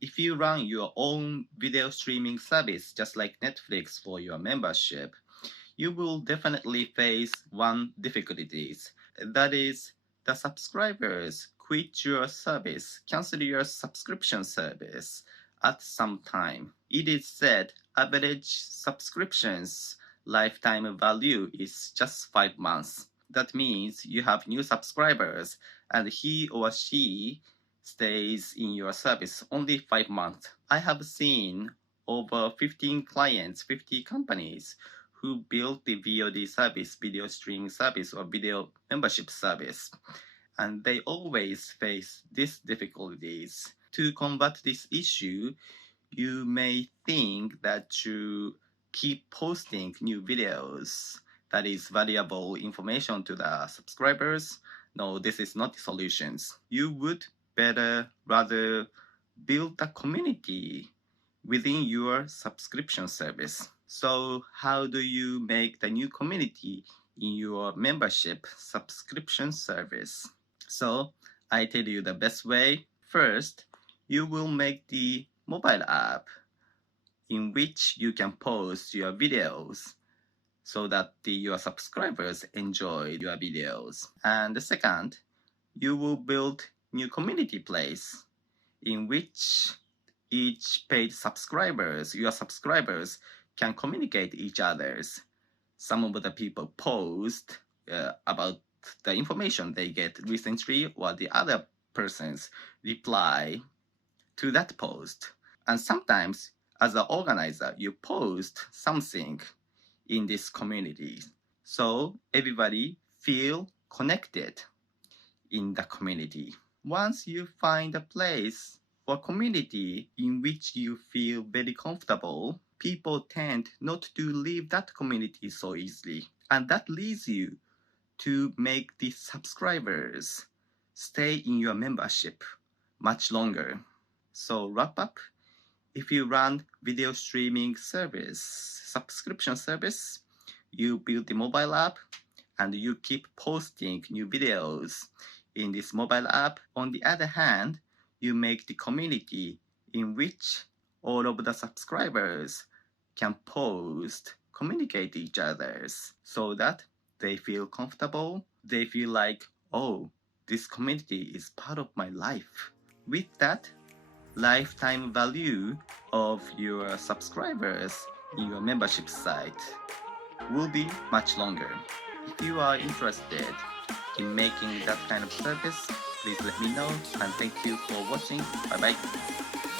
If you run your own video streaming service just like Netflix for your membership, you will definitely face one difficulties. That is, the subscribers quit your service, cancel your subscription service at some time. It is said average subscriptions lifetime value is just 5 months. That means you have new subscribers and he or she stays in your service only 5 months. I have seen over 15 clients, 50 companies who built the VOD service, video streaming service, or video membership service. And they always face these difficulties. To combat this issue, you may think that you keep posting new videos that is valuable information to the subscribers. No, this is not the solutions. You would better rather build a community within your subscription service. So how do you make the new community in your membership subscription service? So I tell you the best way. First, you will make the mobile app in which you can post your videos so that your subscribers enjoy your videos. And the second, you will build new community place in which each paid subscribers, your subscribers, can communicate each others. Some of the people post about the information they get recently, or the other persons reply to that post. And sometimes, as an organizer, you post something in this community. So everybody feel connected in the community. Once you find a place or community in which you feel very comfortable, people tend not to leave that community so easily. And that leads you to make the subscribers stay in your membership much longer. So wrap up, if you run video streaming service, subscription service, you build the mobile app and you keep posting new videos in this mobile app. On the other hand, you make the community in which all of the subscribers can post, communicate each others so that they feel comfortable. They feel like, oh, this community is part of my life. With that, lifetime value of your subscribers in your membership site will be much longer. If you are interested in making that kind of service, please let me know, and thank you for watching. Bye bye.